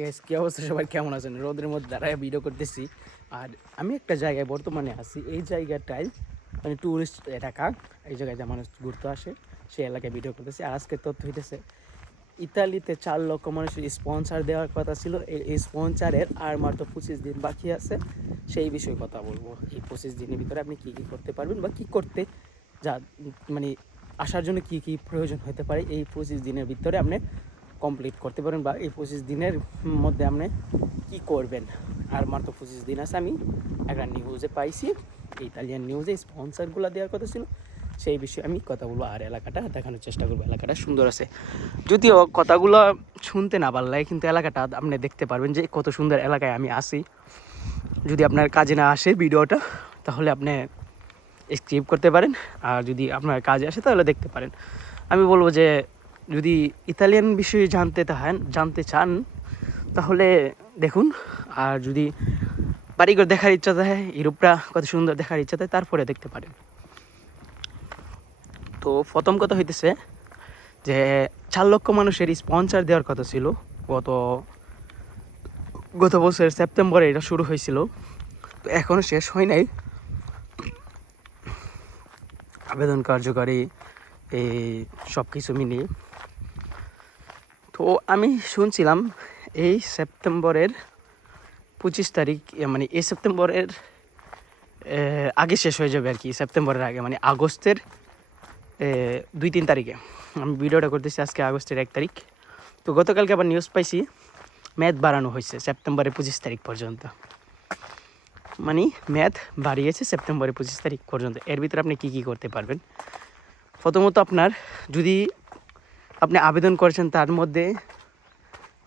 Guys কি অবস্থা? সবাই কেমন আছেন? রোদের মধ্যে দাঁড়ায় ভিডিও করতেছি। আর আমি একটা জায়গায় বর্তমানে আছি। এই জায়গাটায় মানে টুরিস্ট এলাকা, এই জায়গায় যে মানুষ ঘুরতে আসে, সেই এলাকায় ভিডিও করতেছি। আর আজকের তথ্য হইতেছে, ইতালিতে চার লক্ষ মানুষের স্পন্সার দেওয়ার কথা ছিল। এই স্পন্সারের আর মাত্র পঁচিশ দিন বাকি আছে। সেই বিষয়ে কথা বলব। এই পঁচিশ দিনের ভিতরে আপনি কী কী করতে পারবেন বা কী করতে যা মানে আসার জন্য কী কী প্রয়োজন হতে পারে, এই পঁচিশ দিনের ভিতরে আপনি কমপ্লিট করতে পারেন বা এই পঁচিশ দিনের মধ্যে আপনি কি করবেন? আর মাত্র পঁচিশ দিন আছে, আমি একটা নিউজে পাইছি ইতালিয়ান নিউজে স্পন্সারগুলো দেওয়ার কথা ছিল, সেই বিষয়ে আমি কথা বলব আর এলাকাটা দেখানোর চেষ্টা করব। এলাকাটা সুন্দর আছে। যদিও কথাগুলো শুনতে না পারলে কিন্তু এলাকাটা আপনি দেখতে পারবেন যে কত সুন্দর এলাকায় আমি আসি যদি আপনার কাজে না আসে ভিডিওটা, তাহলে আপনি স্ক্রিপ করতে পারেন, আর যদি আপনার কাজে আসে, তাহলে দেখতে পারেন। আমি বলব যে যদি ইতালিয়ান বিষয়ে জানতে চান জানতে চান, তাহলে দেখুন। আর যদি বাড়িঘর দেখার ইচ্ছা থাকে ইউরোপরা কত সুন্দর দেখার ইচ্ছা থাকে তারপরে দেখতে পারেন। তো প্রথম কথা হইতেছে যে, চার লক্ষ মানুষের স্পন্সার দেওয়ার কথা ছিল। গত গত বছরের সেপ্টেম্বরে এটা শুরু হয়েছিল। তো এখনও শেষ হয় নাই। আবেদন কার্যকারী, এই সব কিছু মিলিয়ে। তো আমি শুনছিলাম এই সেপ্টেম্বরের পঁচিশ তারিখ মানে এই সেপ্টেম্বরের আগে শেষ হয়ে যাবে আর কি, সেপ্টেম্বরের আগে মানে আগস্টের দুই তিন তারিখে। আমি ভিডিওটা করতেছি আজকে আগস্টের এক তারিখ। তো গতকালকে আবার নিউজ পাইছি ম্যাথ বাড়ানো হয়েছে সেপ্টেম্বরের পঁচিশ তারিখ পর্যন্ত। মানে ম্যাথ বাড়িয়েছে সেপ্টেম্বরের পঁচিশ তারিখ পর্যন্ত। এর ভিতরে আপনি কী কী করতে পারবেন? প্রথমত আপনার যদি আপনি আবেদন করেছেন তার মধ্যে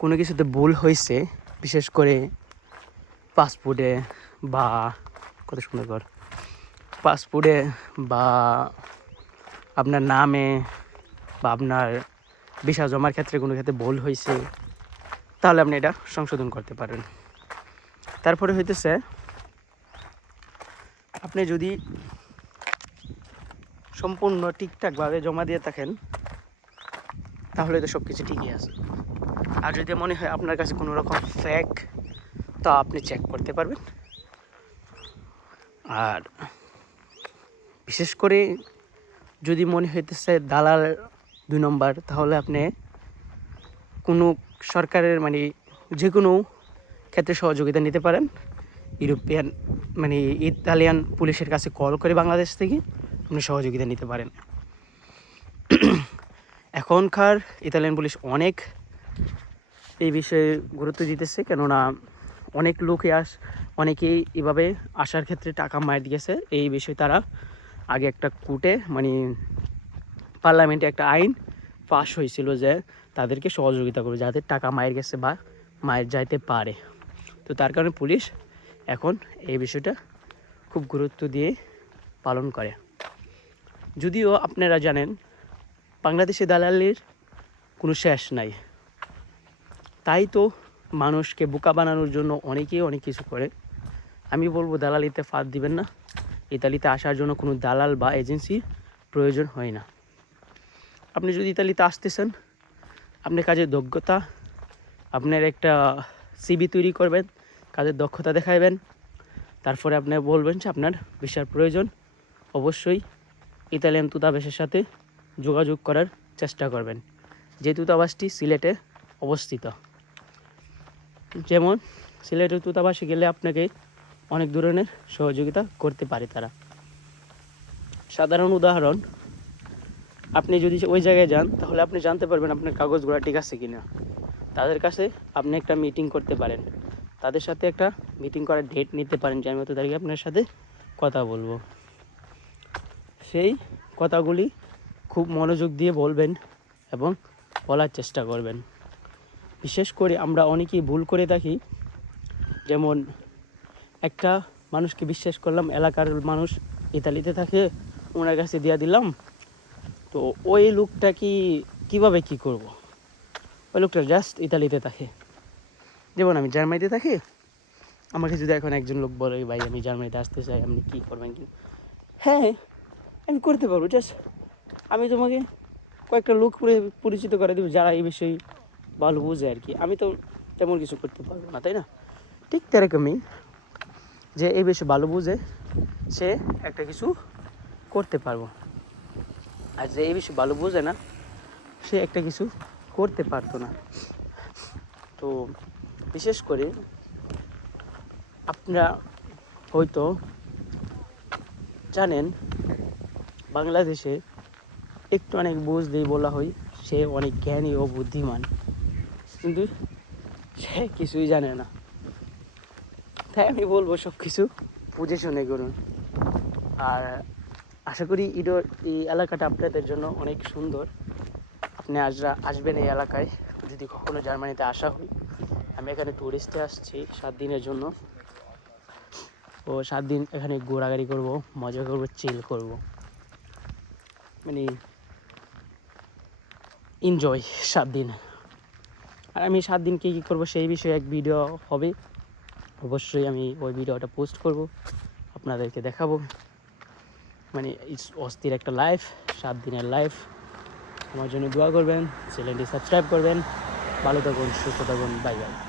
কোনো কিছুতে ভুল হয়েছে, বিশেষ করে পাসপোর্টে বা, কত সুন্দর কর পাসপোর্টে বা আপনার নামে বা আপনার ভিসা জমার ক্ষেত্রে কোনো ক্ষেত্রে ভুল হয়েছে, তাহলে আপনি এটা সংশোধন করতে পারেন। তারপরে হইতেছে, আপনি যদি সম্পূর্ণ ঠিকঠাকভাবে জমা দিয়ে থাকেন তাহলে তো সব কিছু ঠিকই আছে। আর যদি মনে হয় আপনার কাছে কোনো রকম ফ্যাক তা আপনি চেক করতে পারবেন। আর বিশেষ করে যদি মনে হইতেছে দালাল দুই নম্বর, তাহলে আপনি কোনো সরকারের মানে যে কোনো ক্ষেত্রে সহযোগিতা নিতে পারেন। ইউরোপিয়ান মানে ইতালিয়ান পুলিশের কাছে কল করে বাংলাদেশ থেকে আপনি সহযোগিতা নিতে পারেন। এখনকার ইতালিয়ান পুলিশ অনেক এই বিষয়ে গুরুত্ব দিতেছে, কেননা অনেক লোকে আস, অনেকেই এভাবে আসার ক্ষেত্রে টাকা মার দিয়েছে। এই বিষয়ে তারা আগে একটা কুটে মানে পার্লামেন্টে একটা আইন পাশ হয়েছিল যে তাদেরকে সহযোগিতা করবে যাদের টাকা মায়ের গেছে বা মায়ের যাইতে পারে। তো তার কারণে পুলিশ এখন এই বিষয়টা খুব গুরুত্ব দিয়ে পালন করে। যদিও আপনারা জানেন বাংলাদেশে দালালির কোনো শেষ নাই। তাই তো মানুষকে বোকা বানানোর জন্য অনেকেই অনেক কিছু করে। আমি বলব, দালালিতে ফাঁদ দিবেন না। ইতালিতে আসার জন্য কোনো দালাল বা এজেন্সির প্রয়োজন হয় না। আপনি যদি ইতালিতে আসতেছেন আপনি কাজের দক্ষতা, আপনার একটা সিবি তৈরি করবেন, কাজের দক্ষতা দেখাবেন তারপরে আপনি বলবেন যে আপনার ভিসার প্রয়োজন। অবশ্যই ইতালিয়ান দূতাবাসের সাথে যোগাযোগ করার চেষ্টা করবেন। যে দূতাবাসটি সিলেটে অবস্থিত। যেমন সিলেটের দূতাবাসে গেলে আপনাকে অনেক ধরনের সহযোগিতা করতে পারে তারা। সাধারণ উদাহরণ, আপনি যদি ওই জায়গায় যান, তাহলে আপনি জানতে পারবেন আপনার কাগজগুলো ঠিক আছে কি না তাদের কাছে আপনি একটা মিটিং করতে পারেন। তাদের সাথে একটা মিটিং করার ডেট নিতে পারেন যে আমি অত তারিখে আপনার সাথে কথা বলব। সেই কথাগুলি খুব মনোযোগ দিয়ে বলবেন এবং বলার চেষ্টা করবেন। বিশেষ করে আমরা অনেকেই ভুল করে থাকি। যেমন একটা মানুষকে বিশ্বাস করলাম, এলাকার মানুষ ইতালিতে থাকে, ওনার কাছে দিয়ে দিলাম। তো ওই লোকটা কি, কীভাবে কি করব। ওই লোকটা জাস্ট ইতালিতে থাকে। যেমন আমি জার্মানিতে থাকি, আমাকে যদি এখন একজন লোক বলে, ভাই, আমি জার্মানিতে আসতে চাই, আপনি কী করবেন? কি হ্যাঁ আমি করতে পারব জাস্ট আমি তোমাকে কয়েকটা লোক পরি- পরিচিত করে দেবো যারা এই বিষয়ে ভালো বুঝে আর কি। আমি তো তেমন কিছু করতে পারব না, তাই না? ঠিক তেরকমই যে এই বিষয়ে ভালো বুঝে সে একটা কিছু করতে পারব। আর যে এই বিষয়ে ভালো বোঝে না, সে একটা কিছু করতে পারতো না। তো বিশেষ করে আপনারা হয়তো জানেন, বাংলাদেশে একটু অনেক বুঝ দিয়ে বলা হয়, সে অনেক জ্ঞানী ও বুদ্ধিমান। কিন্তু সে কিছুই জানে না। তাই আমি বলব সব কিছু বুঝে শুনে করুন। আর আশা করি ইডোর এই এলাকাটা আপনাদের জন্য অনেক সুন্দর। আপনি আজরা আসবেন এই এলাকায়। যদি কখনো জার্মানিতে আসা হয়, আমি এখানে ট্যুরিস্টে আসছি সাত দিনের জন্য। ও সাত দিন এখানে ঘোরাঘুরি করব, মজা করব চিল করব। মানে এনজয় সাত দিন। আর আমি সাত দিন কী কী করব সেই বিষয়ে এক ভিডিও হবে। অবশ্যই আমি ওই ভিডিওটা পোস্ট করব, আপনাদেরকে দেখাবো। মানে অস্থির একটা লাইফ সাত দিনের লাইফ আমার জন্য দোয়া করবেন, চ্যানেলটি সাবস্ক্রাইব করবেন। ভালো থাকুন, সুস্থ থাকুন বাই বাই